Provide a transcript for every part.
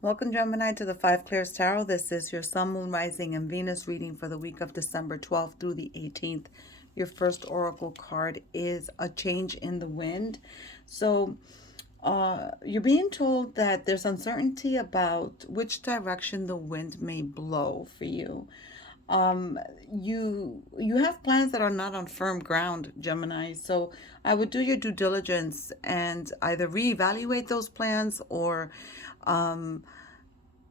Welcome, Gemini, to the Five Clairs Tarot. This is your Sun, Moon, Rising, and Venus reading for the week of December 12th through the 18th. Your first oracle card is a change in the wind. So, you're being told that there's uncertainty about which direction the wind may blow for you. um you have plans that are not on firm ground, Gemini, so I would do your due diligence and either reevaluate those plans or um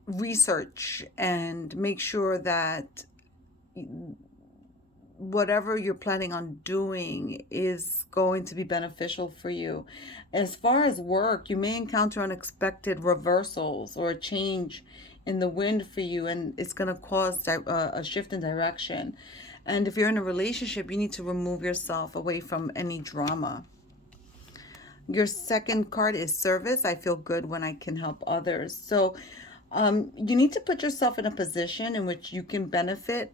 research and make sure that whatever you're planning on doing is going to be beneficial for you. As far as work, you may encounter unexpected reversals or a change in the wind for you, and it's going to cause a shift in direction. And if you're in a relationship, you need to remove yourself away from any drama. Your second card is service. I feel good when I can help others. So you need to put yourself in a position in which you can benefit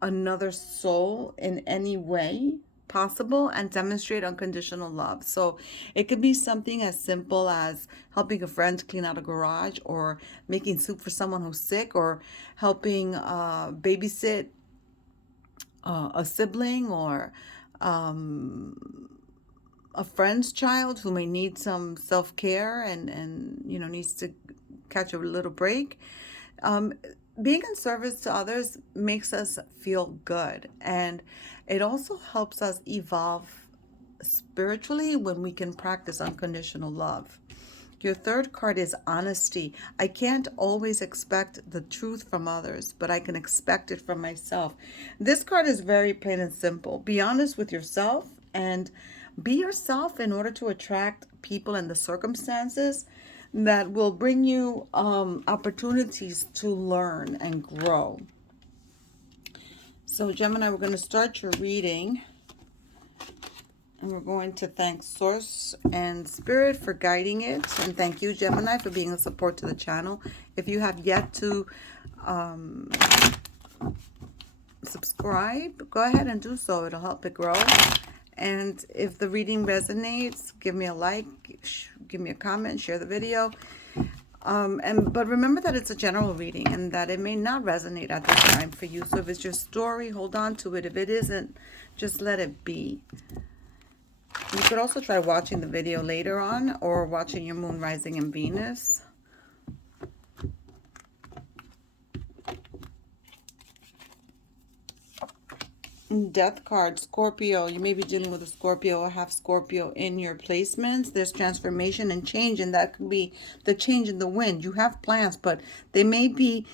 another soul in any way possible and demonstrate unconditional love. So it could be something as simple as helping a friend clean out a garage, or making soup for someone who's sick, or helping babysit a sibling, or a friend's child who may need some self-care and needs to catch a little break. um, Being in service to others makes us feel good, and it also helps us evolve spiritually when we can practice unconditional love. Your third card is honesty. I can't always expect the truth from others, but I can expect it from myself. This card is very plain and simple. Be honest with yourself and be yourself in order to attract people and the circumstances that will bring you opportunities to learn and grow. So, Gemini, we're going to start your reading. And we're going to thank Source and Spirit for guiding it. And thank you, Gemini, for being a support to the channel. If you have yet to subscribe, go ahead and do so. It'll help it grow. And if the reading resonates, give me a like, give me a comment, share the video. But remember that it's a general reading and that it may not resonate at this time for you. So if it's your story, hold on to it. If it isn't, just let it be. You could also try watching the video later on, or watching your moon, rising, and Venus. Death card, Scorpio. You may be dealing with a Scorpio or have Scorpio in your placements. There's transformation and change, and that could be the change in the wind. You have plans, but they may be,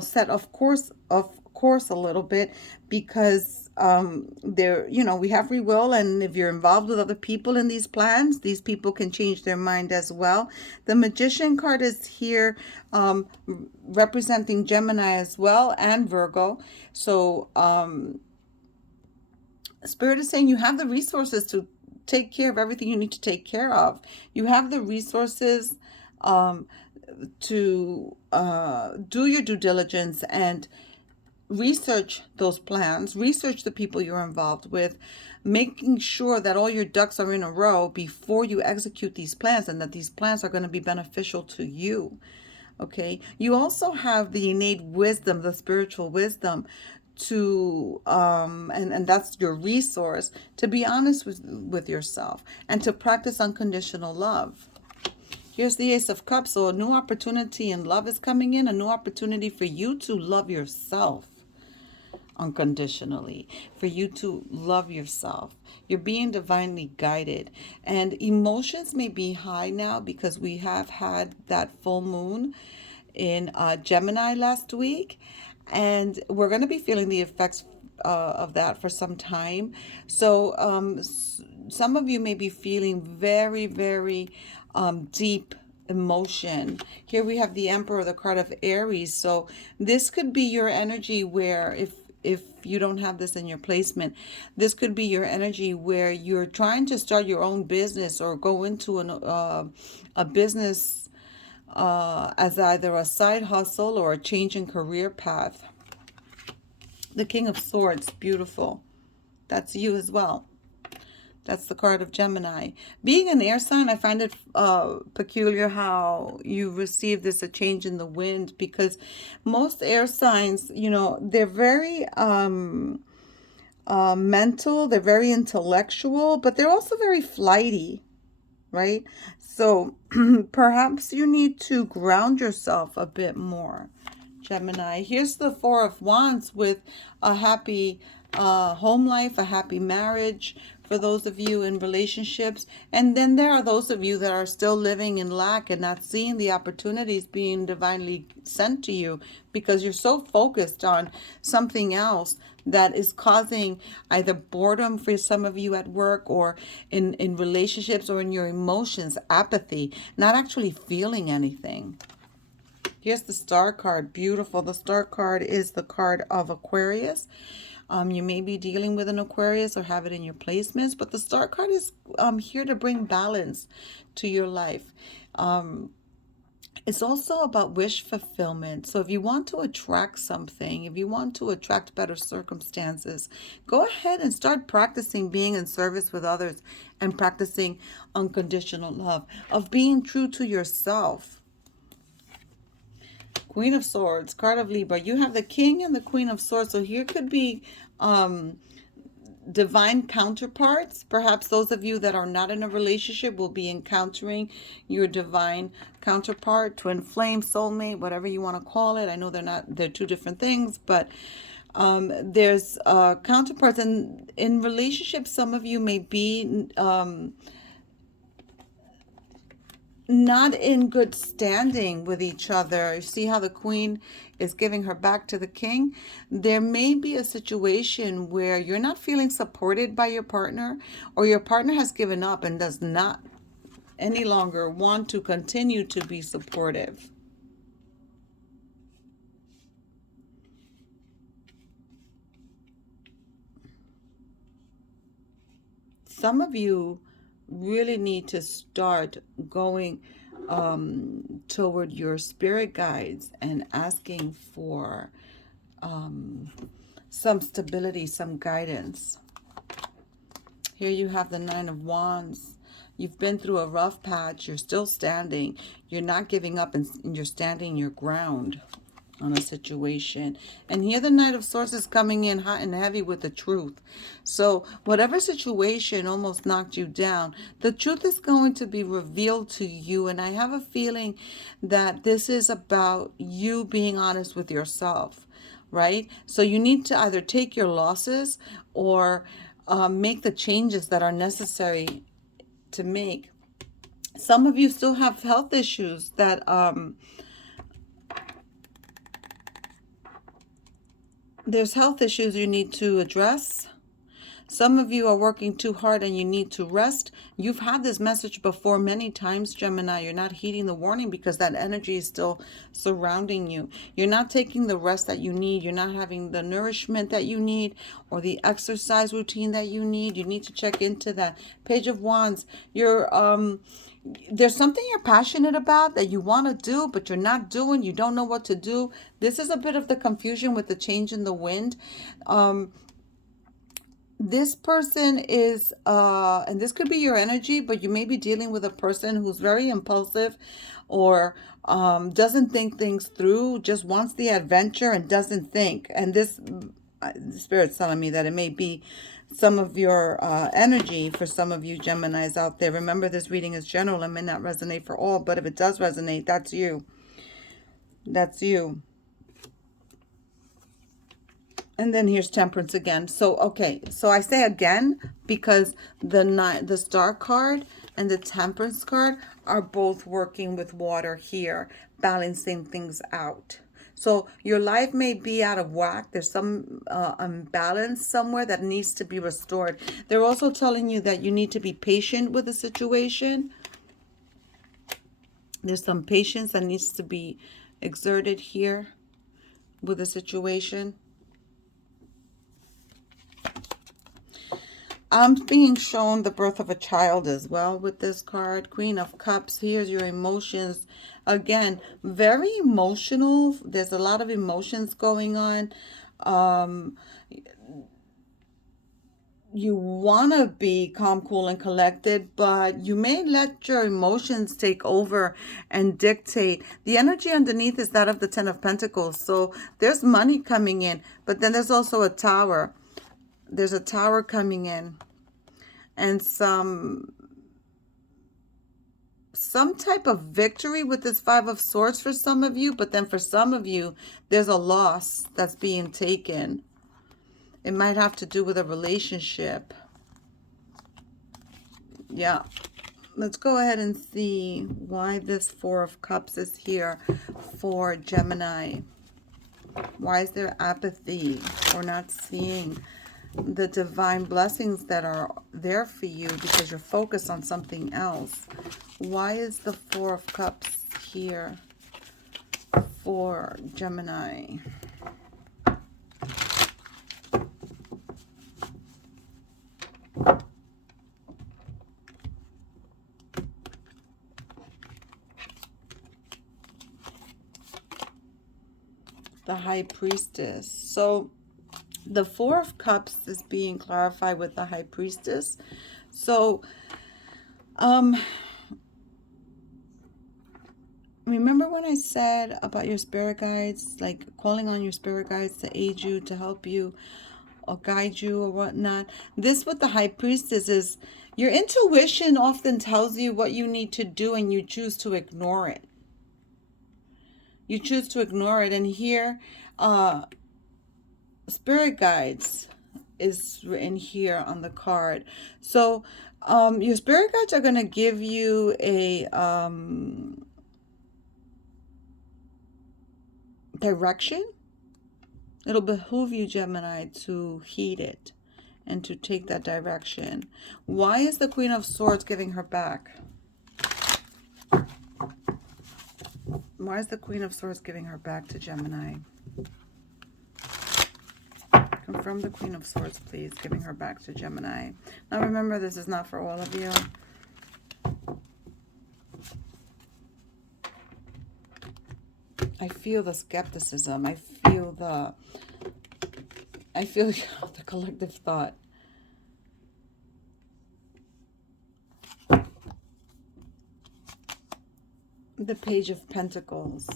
set off course a little bit, because we have free will, and if you're involved with other people in these plans, these people can change their mind as well. The Magician card is here, representing Gemini as well, and Virgo. So Spirit is saying you have the resources to take care of everything you need to take care of. You have the resources to do your due diligence and research those plans, research the people you're involved with, making sure that all your ducks are in a row before you execute these plans, and that these plans are going to be beneficial to you. Okay, you also have the innate wisdom, the spiritual wisdom, to and that's your resource, to be honest with yourself and to practice unconditional love. Here's the Ace of Cups. So a new opportunity in love is coming in, a new opportunity for you to love yourself unconditionally, for you to love yourself. You're being divinely guided, and emotions may be high now because we have had that full moon in Gemini last week, and we're going to be feeling the effects of that for some time. So some of you may be feeling very, very deep emotion. Here we have the Emperor, the card of Aries. So this could be your energy where, if you don't have this in your placement, this could be your energy where you're trying to start your own business or go into a business as either a side hustle or a change in career path. The King of Swords, beautiful. That's you as well. That's the card of Gemini. Being an air sign, I find it peculiar how you receive this a change in the wind, because most air signs, they're very mental, they're very intellectual, but they're also very flighty, right? So perhaps you need to ground yourself a bit more, Gemini. Here's the Four of Wands with a happy home life, a happy marriage for those of you in relationships. And then there are those of you that are still living in lack and not seeing the opportunities being divinely sent to you because you're so focused on something else that is causing either boredom for some of you at work, or in relationships, or in your emotions, apathy, not actually feeling anything. Here's the Star card. Beautiful. The Star card is the card of Aquarius. You may be dealing with an Aquarius or have it in your placements, but the Star card is here to bring balance to your life. It's also about wish fulfillment. So if you want to attract something, if you want to attract better circumstances, go ahead and start practicing being in service with others and practicing unconditional love, of being true to yourself. Queen of Swords, card of Libra. You have the King and the Queen of Swords. So here could be divine counterparts. Perhaps those of you that are not in a relationship will be encountering your divine counterpart, twin flame, soulmate, whatever you want to call it. I know they're two different things, but there's counterparts. And in relationships, some of you may be not in good standing with each other. You see how the Queen is giving her back to the King? There may be a situation where you're not feeling supported by your partner, or your partner has given up and does not any longer want to continue to be supportive. Some of you really need to start going toward your spirit guides and asking for some stability, some guidance. Here you have the Nine of Wands. You've been through a rough patch. You're still standing. You're not giving up, and you're standing your ground on a situation. And here the Knight of Swords is coming in hot and heavy with the truth. So whatever situation almost knocked you down, the truth is going to be revealed to you. And I have a feeling that this is about you being honest with yourself, right? So you need to either take your losses or make the changes that are necessary to make. Some of you still have health issues that there's health issues you need to address. Some of you are working too hard and you need to rest. You've had this message before many times, Gemini. You're not heeding the warning because that energy is still surrounding you. You're not taking the rest that you need. You're not having the nourishment that you need or the exercise routine that you need. You need to check into that. Page of Wands. There's something you're passionate about that you want to do, but you're not doing. You don't know what to do. This is a bit of the confusion with the change in the wind. This person is, and this could be your energy, but you may be dealing with a person who's very impulsive, or doesn't think things through, just wants the adventure and doesn't think. And this, the Spirit's telling me that it may be some of your energy for some of you Geminis out there. Remember, this reading is general and may not resonate for all, but if it does resonate, that's you. That's you. And then here's Temperance again. So, okay. So I say again because the Star card and the Temperance card are both working with water here, balancing things out. So your life may be out of whack. There's some imbalance somewhere that needs to be restored. They're also telling you that you need to be patient with the situation. There's some patience that needs to be exerted here with the situation. I'm being shown the birth of a child as well with this card. Queen of Cups. Here's your emotions. Again, very emotional. There's a lot of emotions going on. you want to be calm, cool, and collected, but you may let your emotions take over and dictate. The energy underneath is that of the Ten of Pentacles. So there's money coming in, but then there's also a tower. There's a tower coming in, and some type of victory with this Five of Swords for some of you, but then for some of you, there's a loss that's being taken. It might have to do with a relationship. Yeah. Let's go ahead and see why this Four of Cups is here for Gemini. Why is there apathy or not seeing the divine blessings that are there for you because you're focused on something else? Why is the Four of Cups here for Gemini? The High Priestess. So the Four of Cups is being clarified with the High Priestess. So, remember when I said about your spirit guides, like calling on your spirit guides to aid you, to help you, or guide you, or whatnot? This with the High Priestess is your intuition often tells you what you need to do, and you choose to ignore it. You choose to ignore it. And here, spirit guides is written here on the card. So your spirit guides are going to give you a direction. It'll behoove you, Gemini, to heed it and to take that direction. Why is the Queen of Swords giving her back? Why is the Queen of Swords giving her back to Gemini? Confirm the Queen of Swords, please, giving her back to Gemini. Now remember, this is not for all of you. I feel the skepticism. I feel the collective thought. The Page of Pentacles.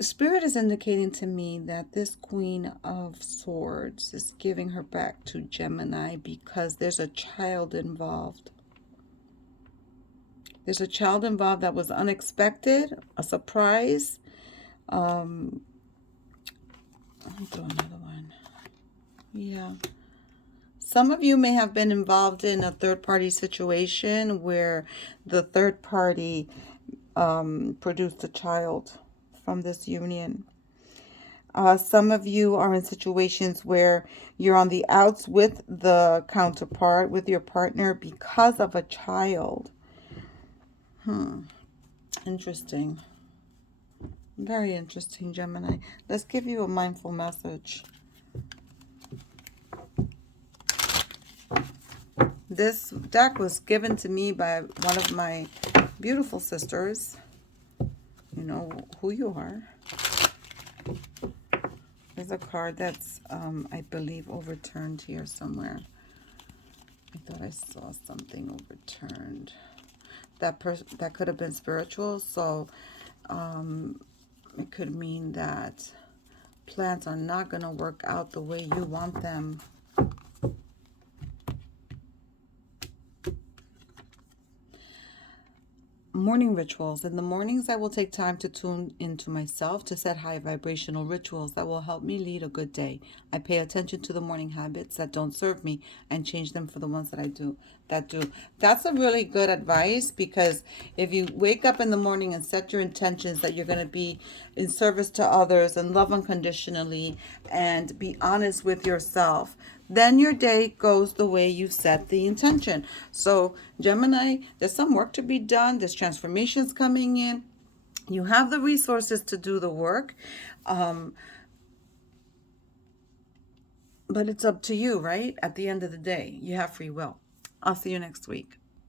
Spirit is indicating to me that this Queen of Swords is giving her back to Gemini because there's a child involved. There's a child involved that was unexpected, a surprise. Let me do another one. Yeah. Some of you may have been involved in a third-party situation where the third party produced a child from this union. Some of you are in situations where you're on the outs with the counterpart, with your partner, because of a child. Interesting. Very interesting, Gemini. Let's give you a mindful message. This deck was given to me by one of my beautiful sisters. You know who you are. There's a card that's, I believe, overturned here somewhere. I thought I saw something overturned. That could have been spiritual, so it could mean that plans are not going to work out the way you want them. Morning rituals. In the mornings, I will take time to tune into myself to set high vibrational rituals that will help me lead a good day. I pay attention to the morning habits that don't serve me and change them for the ones that do. That's a really good advice, because if you wake up in the morning and set your intentions that you're going to be in service to others and love unconditionally and be honest with yourself, then your day goes the way you set the intention. So Gemini, there's some work to be done. There's transformations coming in. You have the resources to do the work. But it's up to you, right? At the end of the day, you have free will. I'll see you next week.